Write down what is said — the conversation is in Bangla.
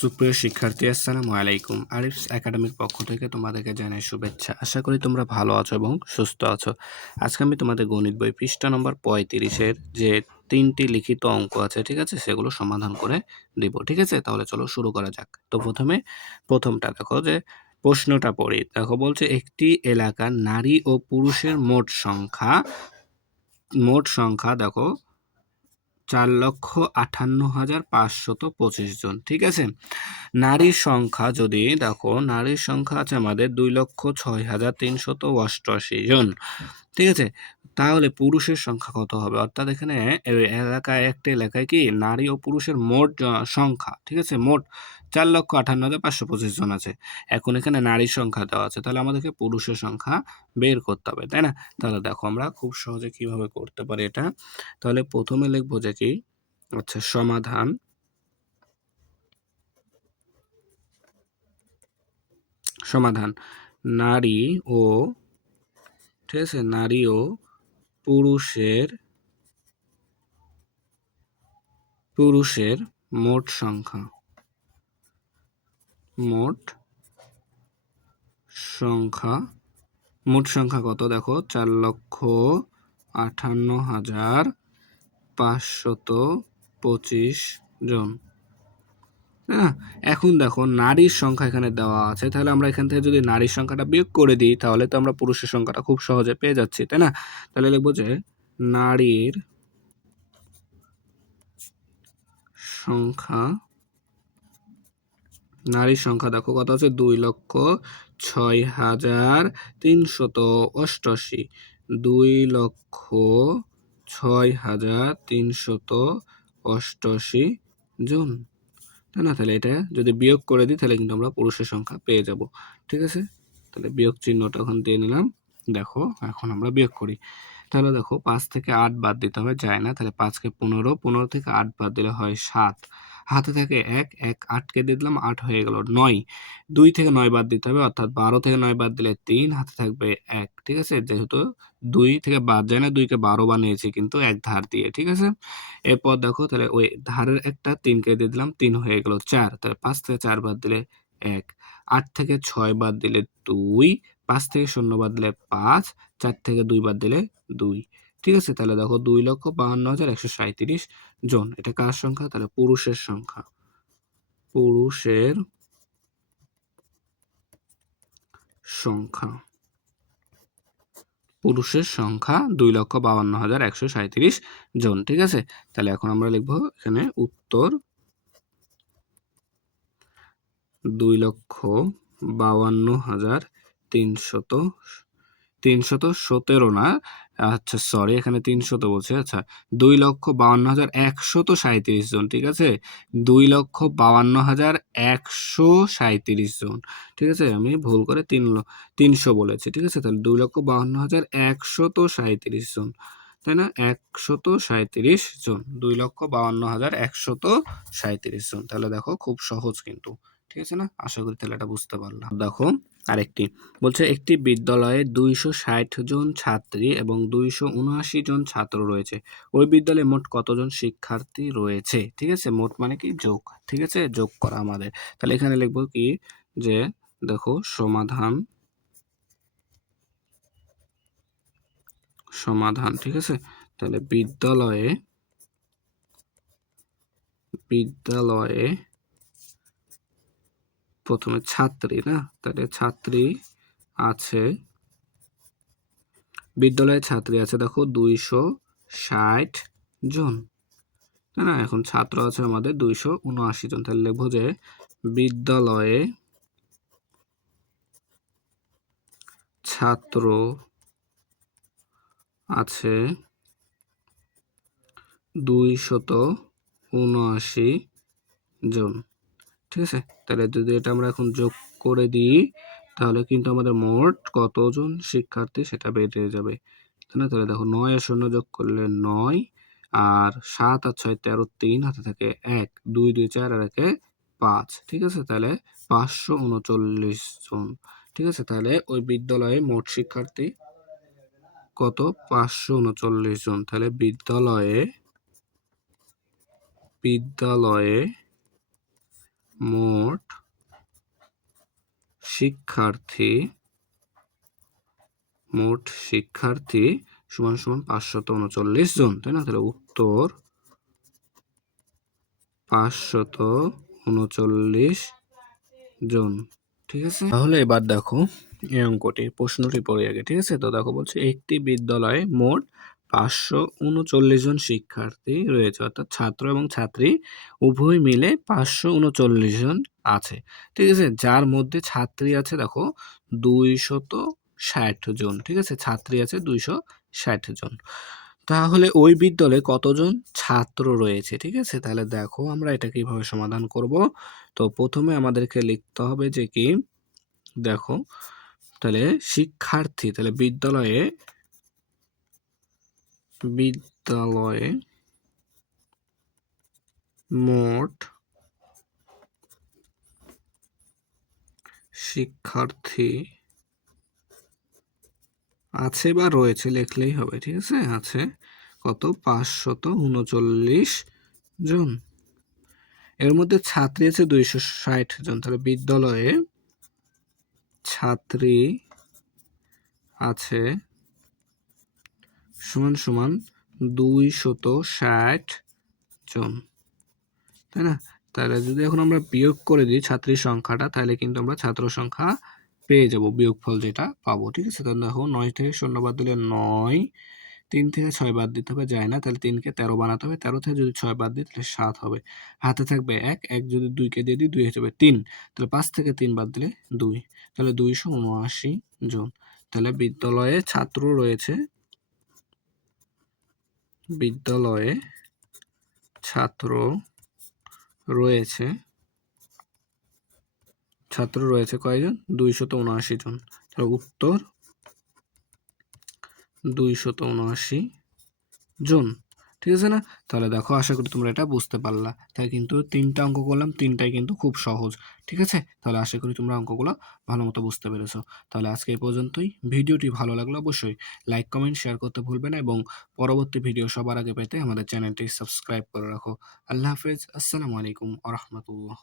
সুপ্রিয় শিক্ষার্থী, আসসালামু আলাইকুম। আরিফস একাডেমির পক্ষ থেকে তোমাদেরকে জানাই শুভেচ্ছা। আশা করি তোমরা ভালো আছো এবং সুস্থ আছো। আজকে আমি তোমাদের গণিত বই পৃষ্ঠা নম্বর 35-এর যে 3টি লিখিত অঙ্ক আছে, ঠিক আছে, সেগুলো সমাধান করে দিব। ঠিক আছে, তাহলে চলো শুরু করা যাক। তো প্রথমটা দেখো, যে প্রশ্নটা পড়ি। দেখো, বলছে একটি এলাকার নারী ও পুরুষের মোট সংখ্যা দেখো 4,58,525 জন। ঠিক আছে, নারীর সংখ্যা যদি দেখো, নারীর সংখ্যা আছে আমাদের 2,06,388 জন। ঠিক আছে, তাহলে পুরুষের সংখ্যা কত হবে? অর্থাৎ এখানে একটা এলাকায় কি নারী ও পুরুষের মোট সংখ্যা, ঠিক আছে, মোট 4,58,525 জন আছে। এখন এখানে নারীর সংখ্যা দেওয়া আছে, তাহলে আমাদেরকে পুরুষের সংখ্যা বের করতে হবে, তাই না? তাহলে দেখো আমরা খুব সহজে কিভাবে করতে পারি এটা। তাহলে প্রথমে লিখবো যে কি, আচ্ছা, সমাধান নারী ও, ঠিক আছে, নারী ও পুরুষের মোট সংখ্যা মোট সংখ্যা মোট সংখ্যা কত? দেখো 4,58,525 জন। হ্যাঁ, এখন দেখো নারীর সংখ্যা এখানে দেওয়া আছে, তাহলে আমরা এখান থেকে যদি নারীর সংখ্যাটা বিয়োগ করে দিই, তাহলে তো আমরা পুরুষের সংখ্যাটা খুব সহজে পেয়ে যাচ্ছি, তাই না? তাহলে লিখবো যে নারীর সংখ্যা দেখো কত আছে, 2,06,388। 2,06,388 জন, তাই না? তাহলে এটা যদি বিয়োগ করে দিই, তাহলে কিন্তু আমরা পুরুষের সংখ্যা পেয়ে যাব। ঠিক আছে, তাহলে বিয়োগ চিহ্নটা ওখান দিয়ে নিলাম। দেখো এখন আমরা বিয়োগ করি। তাহলে দেখো 5 থেকে 8 বাদ দিতে হবে, যায় না। তাহলে 5 কে 15, 15 থেকে 8 বাদ দিলে হয় 7। হাতে থাকে 1, 1 8কে দিয়ে দিলাম, 8 হয়ে গেল 9। 2 থেকে 9 বাদ দিতে হবে, অর্থাৎ 12 থেকে 9 বাদ দিলে 3, হাতে থাকবে 1। ঠিক আছে, যেহেতু 2 থেকে বাদ যায় না, 2 কে 12 বানিয়েছি কিন্তু এক ধার দিয়ে। ঠিক আছে, এরপর দেখো, তাহলে ওই ধারের একটা 3কে দিয়ে দিলাম, 3 হয়ে গেল 4। তাহলে 5 থেকে 4 বাদ দিলে 1, 8 থেকে 6 বাদ দিলে 2, 5 থেকে 0 বাদ দিলে 5, 4 থেকে 2 বাদ দিলে 2। ঠিক আছে, তাহলে দেখো 2,52,137 জন। এটা কার সংখ্যা? তাহলে পুরুষের সংখ্যা। পুরুষের সংখ্যা 2,52,137 জন। ঠিক আছে, তাহলে এখন আমরা লিখবো এখানে উত্তর 2,52,317 না, আচ্ছা সরি, এখানে 300 বলছে। আচ্ছা, 2,52,137 জন। ঠিক আছে, 2,52,137 জন। ঠিক আছে, আমি ভুল করে 300 বলেছি। ঠিক আছে, তাহলে 2,52,137 জন, তাই না? 137 জন, 2,52,137 জন। তাহলে দেখো খুব সহজ কিন্তু। ঠিক আছে না? আশা করি তাহলে এটা বুঝতে পারলাম। দেখো আরেকটি, বলছে একটি বিদ্যালয়ে 260 জন ছাত্রী এবং 279 জন ছাত্র রয়েছে। ওই বিদ্যালয়ে মোট কতজন শিক্ষার্থী রয়েছে? ঠিক আছে, মোট মানে কি যোগ। ঠিক আছে, যোগ করা আমাদের। তাহলে এখানে লিখবো কি, যে দেখো সমাধান। ঠিক আছে, তাহলে বিদ্যালয়ে প্রথমে ছাত্রী, না, তাহলে বিদ্যালয়ে ছাত্রী আছে দেখো 260 জন, তাই না? এখন ছাত্র আছে আমাদের 279 জন। তাহলে লিখবো যে বিদ্যালয়ে ছাত্র আছে 279 জন। ঠিক আছে, তাহলে যদি এটা আমরা এখন যোগ করে দিই, তাহলে কিন্তু আমাদের মোট কতজন শিক্ষার্থী সেটা বেরিয়ে যাবে, তাই না? তাহলে দেখো 9 আর 0 যোগ করলে 9, আর 7 আর 6 13, 3 হাতে থাকে 1, 2 2 4 আর 1 5। ঠিক আছে, তাহলে 539 জন। ঠিক আছে, তাহলে ওই বিদ্যালয়ে মোট শিক্ষার্থী কত? 539 জন। তাহলে বিদ্যালয়ে মোট শিক্ষার্থী সমান সমান 539 জন, তাই না? তাহলে উত্তর 539 জন। ঠিক আছে, তাহলে এবার দেখো এই অঙ্কটি প্রশ্নটি পড়ে আগে। ঠিক আছে, তো দেখো বলছে একটি বিদ্যালয়ে মোট 539 জন শিক্ষার্থী রয়েছে, অর্থাৎ ছাত্র এবং ছাত্রী উভয় মিলে 539 জন আছে। ঠিক আছে, যার মধ্যে ছাত্রী আছে দেখো 260 জন। ঠিক আছে, ছাত্রী আছে 260 জন। তাহলে ওই বিদ্যালয়ে কতজন ছাত্র রয়েছে? ঠিক আছে, তাহলে দেখো আমরা এটা কিভাবে সমাধান করব। তো প্রথমে আমাদেরকে লিখতে হবে যে কি, দেখো তাহলে শিক্ষার্থী, তাহলে বিদ্যালয়ে মোট শিক্ষার্থী আছে বা রয়েছে লিখলেই হবে। ঠিক আছে, আছে কত? 539 জন। এর মধ্যে ছাত্রী আছে 260 জন। তাহলে বিদ্যালয়ে ছাত্রী আছে সমান সমান 260 জন, তাই না? তাহলে যদি এখন আমরা বিয়োগ করে দিই ছাত্রীর সংখ্যাটা, তাহলে কিন্তু আমরা ছাত্র সংখ্যা পেয়ে যাব, বিয়োগফল যেটা পাবো। ঠিক আছে, তাহলে দেখো 9 থেকে 0 বাদ দিলে 9, 3 থেকে 6 বাদ দিতে হবে, যায় না, তাহলে 3কে 13 বানাতে হবে, 13 থেকে যদি 6 বাদ দিই তাহলে 7 হবে, হাতে থাকবে 1, 1 যদি 2কে দিয়ে দিই 2 হয়ে যাবে 3, তাহলে 5 থেকে 3 বাদ দিলে 2, তাহলে 279 জন। তাহলে বিদ্যালয়ে ছাত্র রয়েছে, বিদ্যালয়ে ছাত্র রয়েছে কয়জন? 279 জন। তাহলে উত্তর 279 জন। ঠিক আছে না? তাহলে দেখো আশা করি তোমরা এটা বুঝতে পারলা। তাই কিন্তু 3টা অঙ্ক করলাম, 3টাই কিন্তু খুব সহজ। ঠিক আছে, তাহলে আশা করি তোমরা অঙ্কগুলো ভালো মতো বুঝতে পেরেছো। তাহলে আজকে এই পর্যন্তই। ভিডিওটি ভালো লাগলে অবশ্যই লাইক কমেন্ট শেয়ার করতে ভুলবে না, এবং পরবর্তী ভিডিও সবার আগে পেতে আমাদের চ্যানেলটি সাবস্ক্রাইব করে রাখো। আল্লাহ হাফেজ, আসসালামু আলাইকুম ওয়া রাহমাতুল্লাহ।